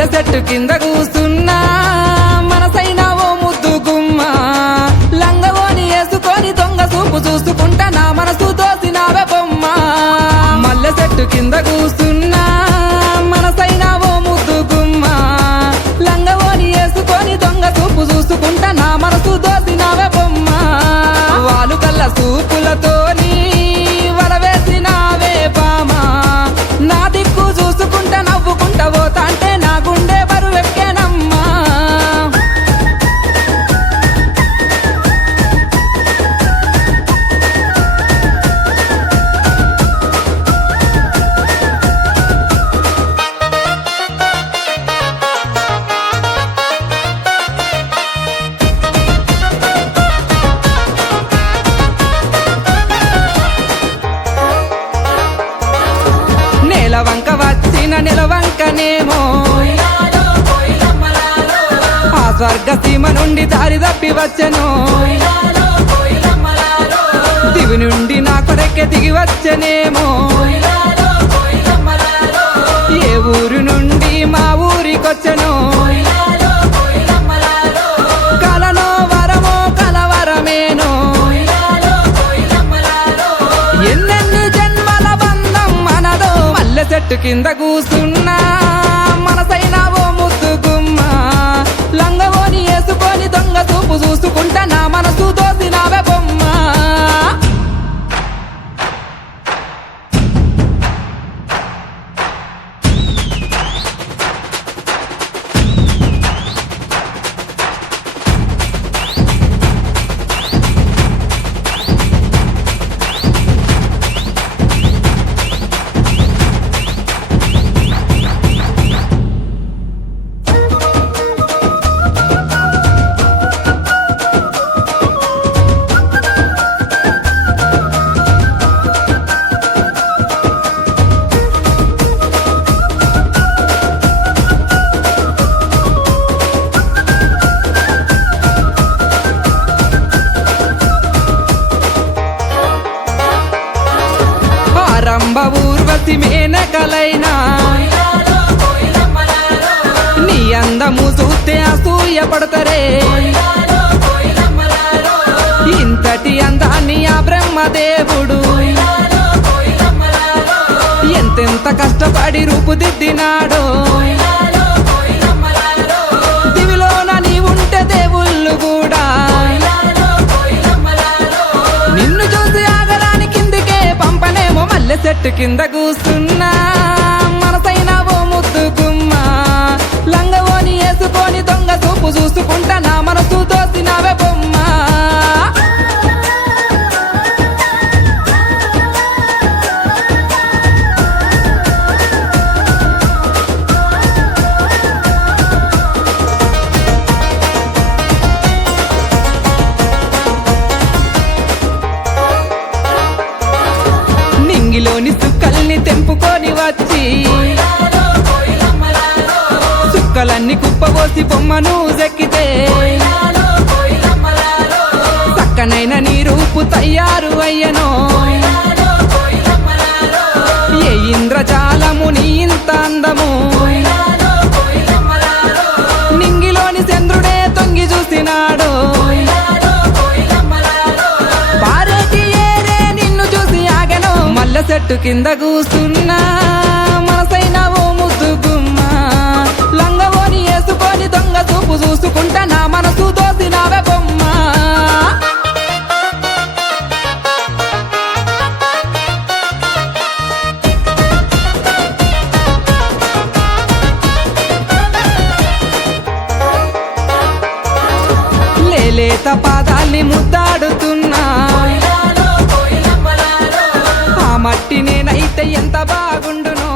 మల్లె చెట్టు కింద కూస్తున్నా మనసైన ఓ ముద్దు గుమ్మ లంగవోని వేసుకొని దొంగ చూపు చూసుకుంటా నా మనసు దోసినావే బొమ్మ మల్లె చెట్టు కింద కూస్తున్నా మనసైన ఓ ముద్దు గుమ్మ లంగవోని వేసుకొని దొంగ చూపు చూసుకుంటా నా మనసు దోసినావే బొమ్మ వాలు కల్ల చూపులతోని వలవేసినావే బామా నా దిక్కు చూసుకుంటా నవ్వుకుంటా పోతా అంటే నా గుండె బరువెక్కేనమ్మా నెలవంక వచ్చిన నెలవంకనేమో ఆ స్వర్గ సీమ నుండి దారి తప్పి వచ్చెను దివి నుండి నా కొరకే దిగి వచ్చెనేమో ఏ ఊరు నుండి మా ఊరికొచ్చెను కలనో వరమో కలవరమేనో ఎన్నెన్ని జన్మల బంధం మనదో మల్లె చెట్టు కింద కూస్తున్నా మనసైన ఓ ముద్దు గుమ్మ లంగవోని వేసుకొని దొంగ చూపు చూసుకుంటా నా మనసు దోసినావే బొమ్మ రంభ ఊర్వశి మేనకలైనా నీ అందము చూస్తే అసూయ పడతరే ఇంతటి అందాన్ని ఆ బ్రహ్మదేవుడు ఎంతెంత కష్టపడి రూపుదిద్దినాడో దివిలోన నీ ఉంటే దేవుళ్ళు కూడా నిన్ను చూసి ఆగరాని కిందికే పంపనేమో మల్లె చెట్టు కింద కూస్తున్నా మనసైన ఓ ముద్దు గుమ్మ లంగవోని వేసుకొని దొంగ చూపు చూసుకుంటా నా మనసు దోసినావే బొమ్మ నింగిలోని సుక్కల్ని తెంపుకొని వచ్చి సుక్కలన్నీ కుప్పబోసి బొమ్మను చెక్కితే చక్కనైన నీ రూపు తయారు అయ్యనో ఏ ఇంద్రజాలము నీ ఇంత అందము నింగిలోని చంద్రుడే తొంగి చూసినాడు పారేటి ఏరే నిన్ను చూసి ఆగెను మల్లె చెట్టు కింద కూస్తున్నా మనసైన ఓ ముద్దు గుమ్మ లంగవోని వేసుకొని దొంగ చూపు చూసుకుంటా నా మనసు దోసినావే బొమ్మ లేత పాదాల్ని ముద్దాడుతున్నా ఆ మట్టి నేనైతే ఎంత బాగుండునో